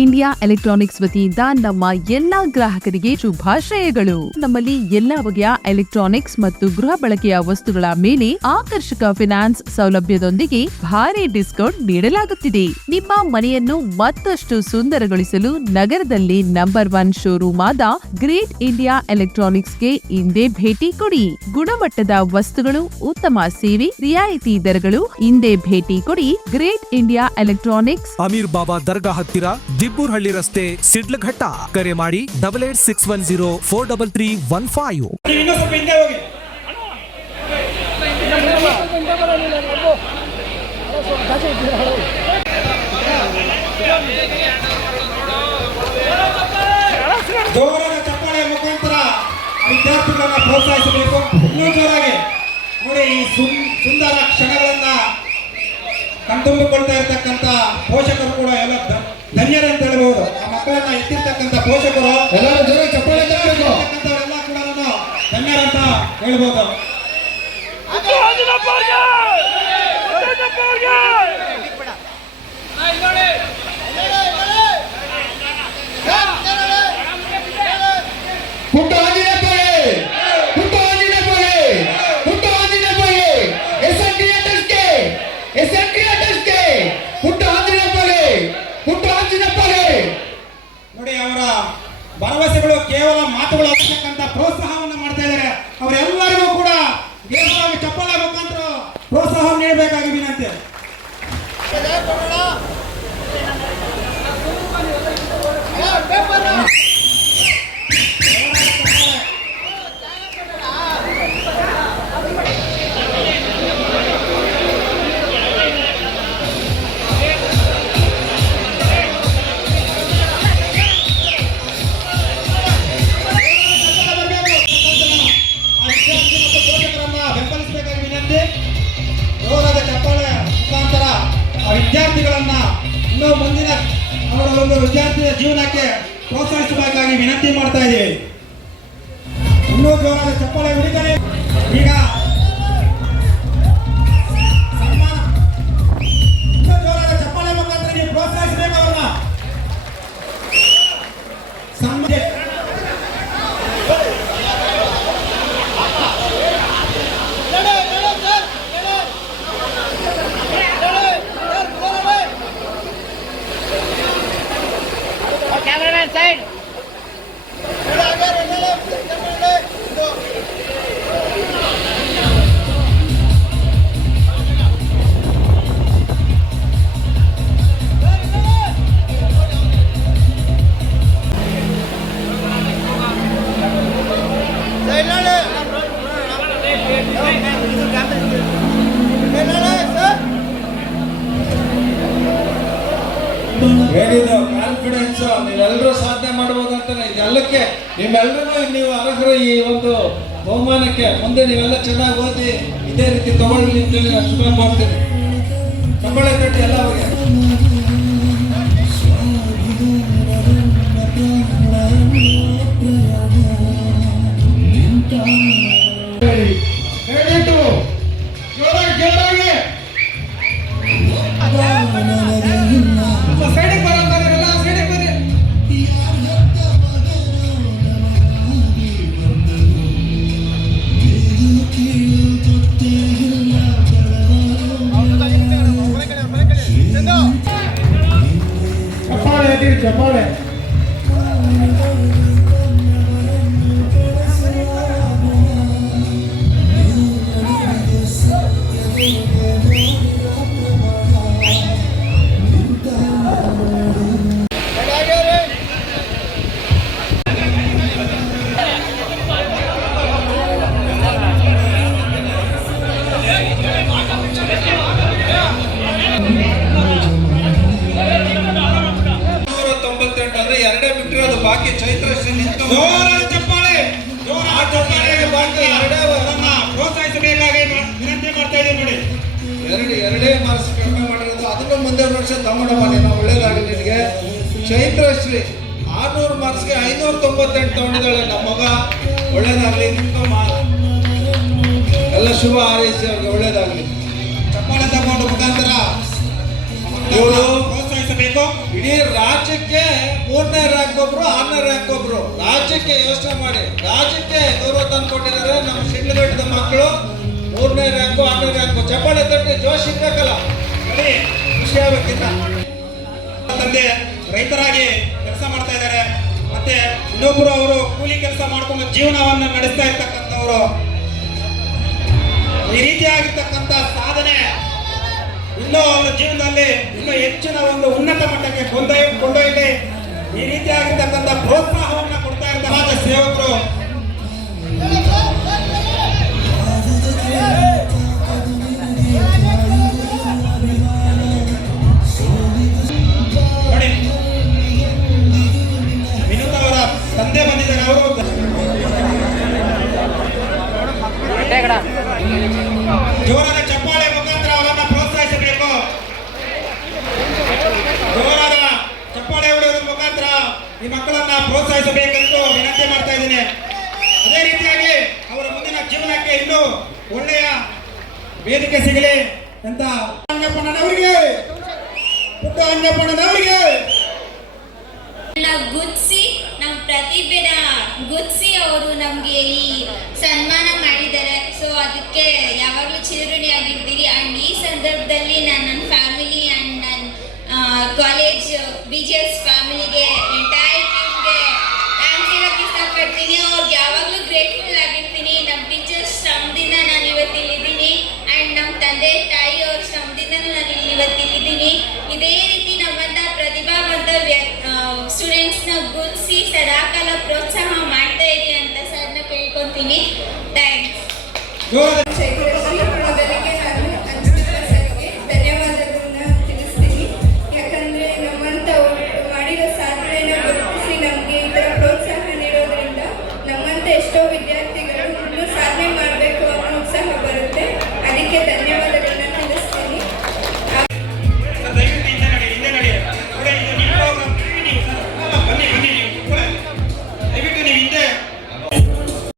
India electronics ವತಿಯಿಂದ ನಮ್ಮ ಎಲ್ಲಾ ಗ್ರಾಹಕರಿಗೆ ಶುಭಾಶಯಗಳು. ನಮ್ಮಲ್ಲಿ ಎಲ್ಲಾ ಬಗೆಯ ಎಲೆಕ್ಟ್ರಾನಿಕ್ಸ್ ಮತ್ತು ಗೃಹ ಬಳಕೆಯ ವಸ್ತುಗಳ ಮೇಲೆ ಆಕರ್ಷಕ ಫಿನಾನ್ಸ್ ಸೌಲಭ್ಯದೊಂದಿಗೆ ಭಾರಿ ಡಿಸ್ಕೌಂಟ್ ನೀಡಲಾಗುತ್ತಿದೆ. ನಿಮ್ಮ ಮನೆಯನ್ನು ಮತ್ತಷ್ಟು ಸುಂದರಗೊಳಿಸಲು ನಗರದಲ್ಲಿ ನಂಬರ್ 1 ಶೋರೂಮ್ ಆದ ಗ್ರೇಟ್ ಇಂಡಿಯಾ ಎಲೆಕ್ಟ್ರಾನಿಕ್ಸ್ಗೆ ಇಂದೇ ಭೇಟಿ ಕೊಡಿ. ಗುಣಮಟ್ಟದ ವಸ್ತುಗಳು, ಉತ್ತಮ ಸೇವೆ, ರಿಯಾಯಿತಿ ದರಗಳು. ಇಂದೇ ಭೇಟಿ ಕೊಡಿ ಗ್ರೇಟ್ ಇಂಡಿಯಾ ಎಲೆಕ್ಟ್ರಾನಿಕ್ಸ್, ಅಮೀರ್ ಬಾಬಾ ದರ್ಗಾ ಹತ್ತಿರ, ದಿಬ್ಬೂರ್ಹಳ್ಳಿ ರಸ್ತೆ, ಸಿಡ್ಲಘಟ್ಟ. ಕರೆ ಮಾಡಿ 8861043315. ಜೋರಾದ ಚಪ್ಪಾಳೆ ಮುಖಾಂತರ ವಿದ್ಯಾರ್ಥಿಗಳನ್ನ ಪ್ರೋತ್ಸಾಹಿಸಬೇಕು. ಇನ್ನೂ ಜೋರಾಗಿ ನೋಡಿ. ಈ ಸುಂದರ ಕ್ಷಣಗಳನ್ನ ಕಣ್ತುಂಬಿಕೊಳ್ತಾ ಇರ್ತಕ್ಕಂಥ ಪೋಷಕರು ಕೂಡ ಎಲ್ಲ ಧನ್ಯರು ಅಂತ ಹೇಳ್ಬಹುದು. ಆ ಮಕ್ಕಳನ್ನ ಎತ್ತಿರ್ತಕ್ಕಂಥ ಪೋಷಕರು ಎಲ್ಲರೂ ಜೋರಾಗಿ ಚಪ್ಪಾಳೆ ತಟ್ಟಬೇಕಂತವರೆಲ್ಲ ಕೂಡ ಧನ್ಯರಂತ ಹೇಳ್ಬೋದು. ನೋಡಿ, ಅವರ ಭರವಸೆಗಳು ಕೇವಲ ಮಾತುಗಳು ಅಂತಕ್ಕಂಥ ಪ್ರೋತ್ಸಾಹವನ್ನು ಮಾಡ್ತಾ ಇದ್ದಾರೆ. ಅವರೆಲ್ಲರಿಗೂ ಕೂಡ ವೇಗವಾಗಿ ಚಪ್ಪಾಳೆ ಮುಖಾಂತರ ಪ್ರೋತ್ಸಾಹ ನೀಡಬೇಕಾಗಿ ವಿನಂತಿ. ವಿದ್ಯಾರ್ಥಿಗಳನ್ನ ಇನ್ನೂ ಮುಂದಿನ ಅವರ ಒಂದು ವಿದ್ಯಾರ್ಥಿಯ ಜೀವನಕ್ಕೆ ಪ್ರೋತ್ಸಾಹಿಸಬೇಕಾಗಿ ವಿನಂತಿ ಮಾಡ್ತಾ ಇದ್ದೀವಿ. ಇನ್ನೂ ಜೋರಾದ ಚಪ್ಪಾಳೆ ಹೊಡಿತಾರೆ. ಈಗ ಸನ್ಮಾನ, ಇನ್ನೂ ಜೋರಾದ ಚಪ್ಪಾಳೆ ಮುಖಾಂತರ ನೀವು ಪ್ರೋತ್ಸಾಹಿಸಬೇಕು ಅವರನ್ನ. Cameraman side. ಏನಿದು ಕಾನ್ಫಿಡೆನ್ಸ್, ನೀವೆಲ್ಲರೂ ಸಾಧನೆ ಮಾಡಬಹುದು ಅಂತ ಇದೆಲ್ಲಕ್ಕೆ ನಿಮ್ಮೆಲ್ಲರೂ ನೀವು ಅರ್ಹರು. ಈ ಒಂದು ಬಹುಮಾನಕ್ಕೆ ಮುಂದೆ ನೀವೆಲ್ಲ ಚೆನ್ನಾಗಿ ಓದಿ ಇದೇ ರೀತಿ ತಗೊಳ್ಳಿ ಅಂತೇಳಿ ನಾನು ಶುಭ ಮಾಡ್ತೀನಿ. ಚಪ್ಪಾಳೆ ಕಟ್ಟಿ ಎಲ್ಲ ಅವರಿಗೆ. ಚಪ್ಪಾಳೆ ಎರಡೇ ಬಿಟ್ಟರೆ ಅದು ಬಾಕಿ ಚೈತ್ರಶ್ರೀ ಚಪ್ಪಾಳೆ ಬಾಕಿ ಪ್ರೋತ್ಸಾಹಿಸಬೇಕಾಗಿ ವಿನಂತಿ ಮಾಡ್ತಾ ಇದ್ದೀವಿ. ನೋಡಿ, ಎರಡೇ ಮಾರ್ಕ್ಸ್ ಕಡಿಮೆ ಮಾಡಿರೋದು. ಅದನ್ನು ಮುಂದೆ ವರ್ಷ ತಗೊಂಡಮ್ಮ, ನೀನು ಒಳ್ಳೇದಾಗಲಿ ನಿನಗೆ. ಚೈತ್ರಶ್ರೀ 600 ಮಾರ್ಕ್ಸ್ಗೆ 598 ತಗೊಂಡಿದ್ದಾಳೆ. ನಮ್ಮ ಮಗ ಒಳ್ಳೇದಾಗಲಿ. ಎಲ್ಲ ಶುಭ ಹಾರೈಸಿ ಅವ್ರಿಗೆ ಒಳ್ಳೇದಾಗಲಿ. ಚಪ್ಪಾಳೆ ತಗೊಂಡು ಮುಖಾಂತರ ಇವರು ಪ್ರೋತ್ಸಾಹಿಸ ಪ್ರೋತ್ಸಾಹಿಸಬೇಕು. ಇಡೀ ರಾಜ್ಯಕ್ಕೆ 3ನೇ ರ್ಯಾಂಕ್ ಒಬ್ರು 6ನೇ ರ್ಯಾಂಕ್ ಒಬ್ರು ರಾಜ್ಯಕ್ಕೆ ಯೋಚನೆ ಮಾಡಿ ರಾಜ್ಯಕ್ಕೆ ಗೌರವ ತಂದು ಕೊಟ್ಟಿದ್ದಾರೆ ನಮ್ಮ ಶಿಡ್ಲಘಟ್ಟದ ಮಕ್ಕಳು 3ನೇ ರ್ಯಾಂಕು 6ನೇ ರ್ಯಾಂಕು ಚಪ್ಪಾಳೆ ತಟ್ಟಿ ಜೋಶ್ ಇರ್ಬೇಕಲ್ಲ ನೋಡಿ, ಖುಷಿ ಆಗ್ಬೇಕಿನ್ನ ತಂದೆ ರೈತರಾಗಿ ಕೆಲಸ ಮಾಡ್ತಾ ಇದ್ದಾರೆ, ಮತ್ತೆ ಇನ್ನೊಬ್ಬರು ಅವರು ಕೂಲಿ ಕೆಲಸ ಮಾಡ್ಕೊಂಡು ಜೀವನವನ್ನು ನಡೆಸ್ತಾ ಇರ್ತಕ್ಕಂಥವ್ರು. ಈ ರೀತಿಯಾಗಿರ್ತಕ್ಕಂಥ ಸಾಧನೆ ಇನ್ನೂ ಅವರ ಜೀವನದಲ್ಲಿ ಇನ್ನೂ ಹೆಚ್ಚಿನ ಒಂದು ಉನ್ನತ ಮಟ್ಟಕ್ಕೆ ಕೊಂಡೊಯ್ಯಲಿ. ಈ ರೀತಿಯಾಗಿರ್ತಕ್ಕಂಥ ಪ್ರೋತ್ಸಾಹವನ್ನು ಕೊಡ್ತಾ ಇರುವ ಸಮಾಜ ಸೇವಕರು ನೋಡಿ, ವಿನೋದ್ ಅವರ ತಂದೆ ಬಂದಿದ್ದಾರೆ. ಅವರು ಜೋರಾದ ಚಪ್ಪಾಳೆ ಮುಖಾಂತರ ಅವರನ್ನ ಪ್ರೋತ್ಸಾಹಿಸಬೇಕು. ಜೋರಾದ ಚಪ್ಪಾಳೆ ಹೊಡೆಯೋದ್ರ ಮುಖಾಂತರ ಈ ಮಕ್ಕಳನ್ನ ಪ್ರೋತ್ಸಾಹಿಸಬೇಕೆಂದು ವಿನಂತಿ ಮಾಡ್ತಾ ಇದ್ದೀನಿ. ಅದೇ ರೀತಿಯಾಗಿ ಅವರ ಮುಂದಿನ ಜೀವನಕ್ಕೆ ಇನ್ನೂ ಒಳ್ಳೆಯ ವೇದಿಕೆ ಸಿಗಲಿ ಅಂತ ಅಂಜಪ್ಪಣ್ಣನವರಿಗೆ ಪುಟ್ಟ ಅಂಜಪ್ಪಣ್ಣನವರಿಗೆ ನಾವು ಗುರ್ತಿಸಿ ನಮ್ಮ ಪ್ರತಿಭೆನ ಗುರ್ತಿಸಿ ಅವರು ನಮಗೆ ಈ ಸನ್ಮಾನ ಮಾಡಿದ್ದಾರೆ. ಸೊ ಅದಕ್ಕೆ ಯಾವಾಗಲೂ ಚಿರಋಣಿಯಾಗಿರ್ತೀರಿ. ಆ್ಯಂಡ್ ಈ ಸಂದರ್ಭದಲ್ಲಿ ನಾನು ನನ್ನ ಫ್ಯಾಮಿಲಿ ಆ್ಯಂಡ್ ನನ್ನ ಕಾಲೇಜ್ BGS ಫ್ಯಾಮಿಲಿಗೆ ಎಂಟೈರ್ ಟೀಮ್ಗೆ ಥ್ಯಾಂಕ್ಸ್ ಹೇಳೋಕ್ಕೆ ಇಷ್ಟಪಡ್ತೀನಿ. ಅವ್ರಿಗೆ ಯಾವಾಗಲೂ ಗ್ರೇಟ್ಫುಲ್ ಆಗಿರ್ತೀನಿ. ನಮ್ಮ ಟೀಚರ್ಸ್ ಶ್ರಮದಿಂದ ನಾನು ಇವತ್ತು ಇಲ್ಲಿದ್ದೀನಿ, ಆ್ಯಂಡ್ ನಮ್ಮ ತಂದೆ ತಾಯಿ ಅವ್ರ ಶ್ರಮದಿಂದನೂ ನಾನು ಇವತ್ತು ಇಲ್ಲಿದ್ದೀನಿ. ಇದೇ ರೀತಿ ನಮ್ಮಂಥ ಪ್ರತಿಭಾವಂತ ಸ್ಟೂಡೆಂಟ್ಸ್ನ ಗುರುತಿಸಿ ಸದಾಕಾಲ ಪ್ರೋತ್ಸಾಹ ಮಾಡ್ತಾ ಇರಿ ಅಂತ ಸರ್ನ ಕೇಳ್ಕೊತೀನಿ. ಥ್ಯಾಂಕ್ಸ್. ಜೋರಾದ